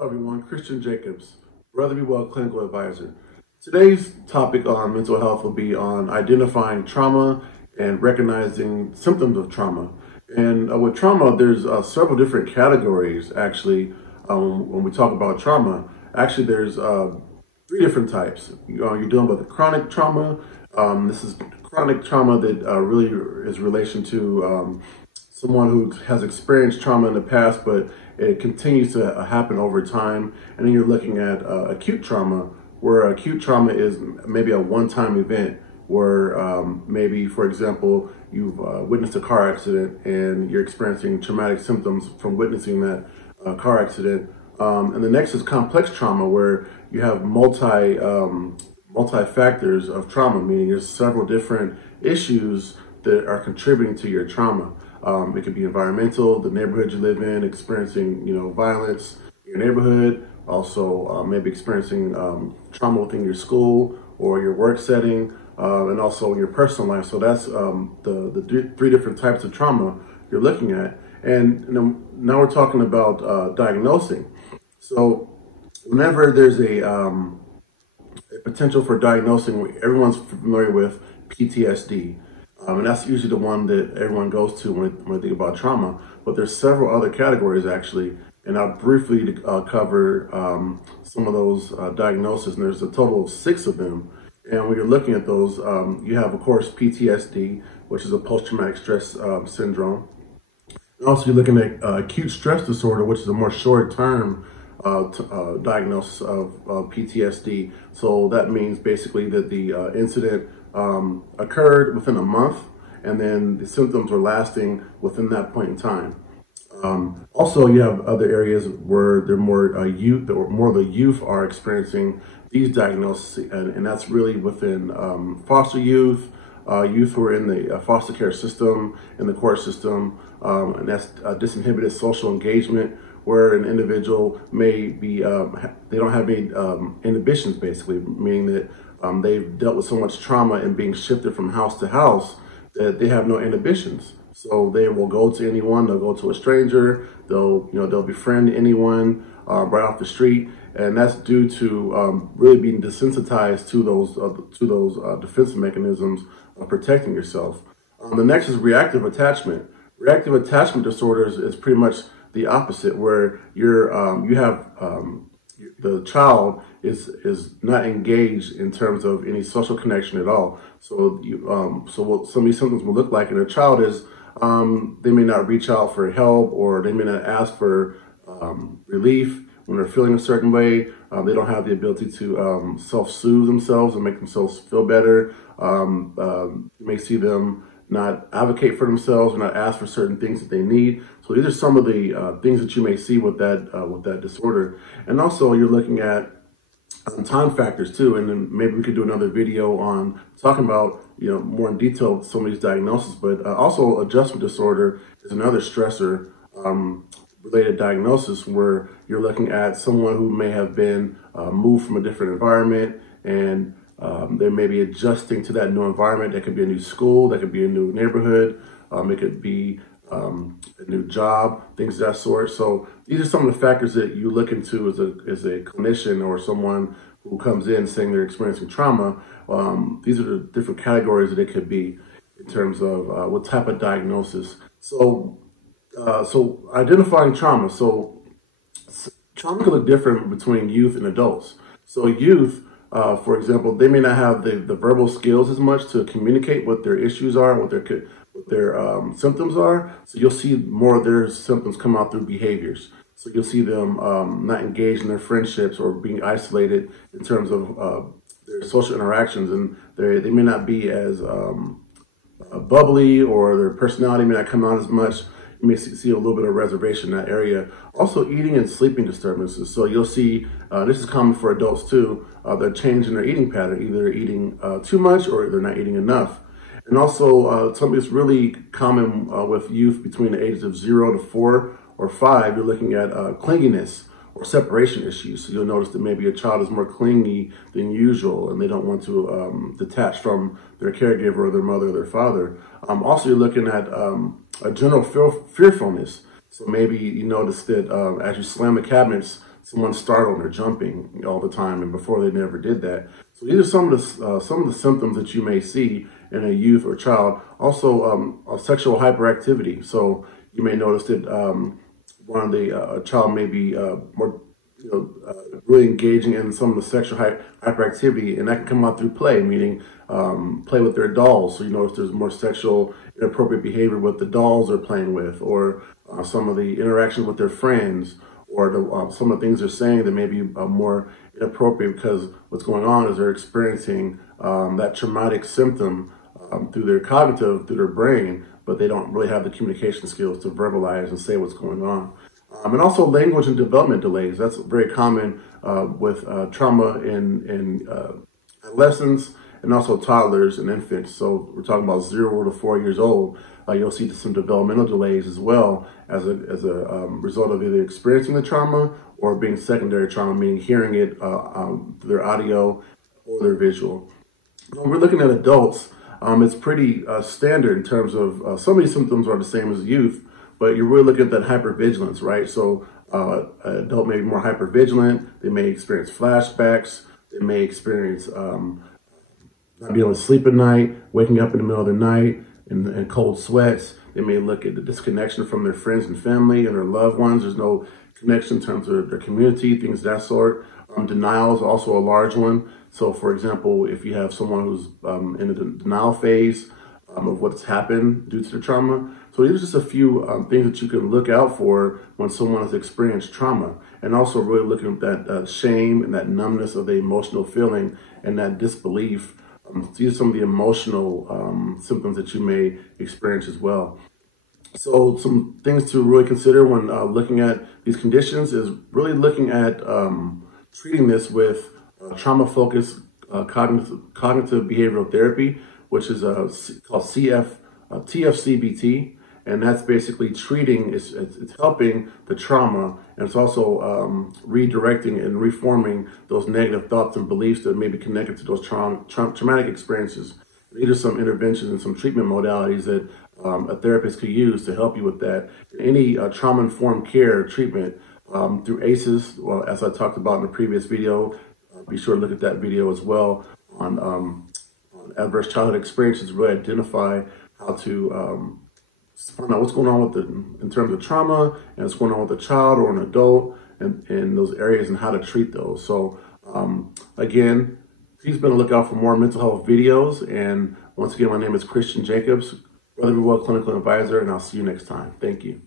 Hello everyone, Christian Jacobs, Brother Be Well Clinical Advisor. Today's topic on mental health will be on identifying trauma and recognizing symptoms of trauma. And with trauma, there's several different categories actually when we talk about trauma. Actually, there's three different types. You're dealing with a chronic trauma. This is chronic trauma that really is relation to someone who has experienced trauma in the past, but it continues to happen over time. And then you're looking at acute trauma, where acute trauma is maybe a one-time event where maybe, for example, you've witnessed a car accident and you're experiencing traumatic symptoms from witnessing that car accident. And the next is complex trauma, where you have multi factors of trauma, meaning there's several different issues that are contributing to your trauma. It could be environmental, the neighborhood you live in, experiencing, violence in your neighborhood, also maybe experiencing trauma within your school or your work setting, and also in your personal life. So that's the three different types of trauma you're looking at. And now we're talking about diagnosing. So whenever there's a potential for diagnosing, everyone's familiar with PTSD. And that's usually the one that everyone goes to when they think about trauma. But there's several other categories actually, and I'll briefly cover some of those diagnoses. And there's a total of 6 of them. And when you're looking at those, you have, of course, PTSD, which is a post-traumatic stress syndrome. And also, you're looking at acute stress disorder, which is a more short-term diagnosis of PTSD. So that means basically that the incident occurred within a month, and then the symptoms are lasting within that point in time. Also, you have other areas where they're more youth, or more of the youth are experiencing these diagnoses, and that's really within foster youth, youth who are in the foster care system, in the court system, and that's disinhibited social engagement, where an individual may be, they don't have any inhibitions, basically, meaning that they've dealt with so much trauma and being shifted from house to house that they have no inhibitions. So they will go to anyone, they'll go to a stranger, they'll befriend anyone right off the street, and that's due to really being desensitized to those defense mechanisms of protecting yourself. The next is reactive attachment. Reactive attachment disorders is pretty much the opposite, where you have the child is not engaged in terms of any social connection at all. So so what some of these symptoms will look like in a child is they may not reach out for help, or they may not ask for relief when they're feeling a certain way. They don't have the ability to self-soothe themselves and make themselves feel better. You may see them not advocate for themselves or not ask for certain things that they need. So these are some of the things that you may see with that disorder. And also, you're looking at time factors too. And then maybe we could do another video on talking about more in detail some of these diagnoses. But also, adjustment disorder is another stressor related diagnosis, where you're looking at someone who may have been moved from a different environment, and they may be adjusting to that new environment. That could be a new school, that could be a new neighborhood, it could be a new job, things of that sort. So these are some of the factors that you look into as a clinician or someone who comes in saying they're experiencing trauma. These are the different categories that it could be in terms of what type of diagnosis. So identifying trauma. So trauma can look different between youth and adults. So youth, for example, they may not have the verbal skills as much to communicate what their issues are, what their symptoms are. So you'll see more of their symptoms come out through behaviors. So you'll see them not engaged in their friendships, or being isolated in terms of their social interactions, and they may not be as bubbly, or their personality may not come out as much. You may see a little bit of reservation in that area. Also, eating and sleeping disturbances. So you'll see, this is common for adults too, they're changing their eating pattern, either eating too much or they're not eating enough. And also, something that's really common with youth between the ages of 0 to 4 or 5, you're looking at clinginess or separation issues. So you'll notice that maybe a child is more clingy than usual, and they don't want to detach from their caregiver, or their mother or their father. Also, you're looking at a general fearfulness. So maybe you notice that as you slam the cabinets, someone's startled or jumping all the time, and before they never did that. So these are some of the symptoms that you may see in a youth or child. Also, sexual hyperactivity. So you may notice that one of the child may be more really engaging in some of the sexual hyperactivity, and that can come out through play, meaning play with their dolls. So you notice there's more sexual inappropriate behavior with the dolls they're playing with, or some of the interactions with their friends, or some of the things they're saying that may be more inappropriate because what's going on is they're experiencing that traumatic symptom through their brain, but they don't really have the communication skills to verbalize and say what's going on. And also language and development delays. That's very common with trauma in adolescents and also toddlers and infants. So we're talking about 0 to 4 years old. You'll see some developmental delays as well as a result of either experiencing the trauma or being secondary trauma, meaning hearing it through their audio or their visual. When we're looking at adults, it's pretty standard in terms of some of these symptoms are the same as youth, but you're really looking at that hypervigilance, right? So an adult may be more hypervigilant. They may experience flashbacks. They may experience not being able to sleep at night, waking up in the middle of the night in cold sweats. They may look at the disconnection from their friends and family and their loved ones. There's no connection in terms of their community, things of that sort. Denial is also a large one. So, for example, if you have someone who's in the denial phase of what's happened due to the trauma. So these are just a few things that you can look out for when someone has experienced trauma. And also really looking at that shame and that numbness of the emotional feeling and that disbelief. These are some of the emotional symptoms that you may experience as well. So some things to really consider when looking at these conditions is really looking at treating this with trauma-focused cognitive behavioral therapy, which is called TFCBT, and that's basically treating, it's helping the trauma, and it's also redirecting and reforming those negative thoughts and beliefs that may be connected to those traumatic experiences. These are some interventions and some treatment modalities that a therapist could use to help you with that. Any trauma-informed care treatment through ACEs, well, as I talked about in the previous video, be sure to look at that video as well on adverse childhood experiences, really identify how to find out what's going on in terms of trauma and what's going on with a child or an adult and those areas and how to treat those. So again, please be on the lookout for more mental health videos. And once again, my name is Christian Jacobs, Brotherly Well Clinical Advisor, and I'll see you next time. Thank you.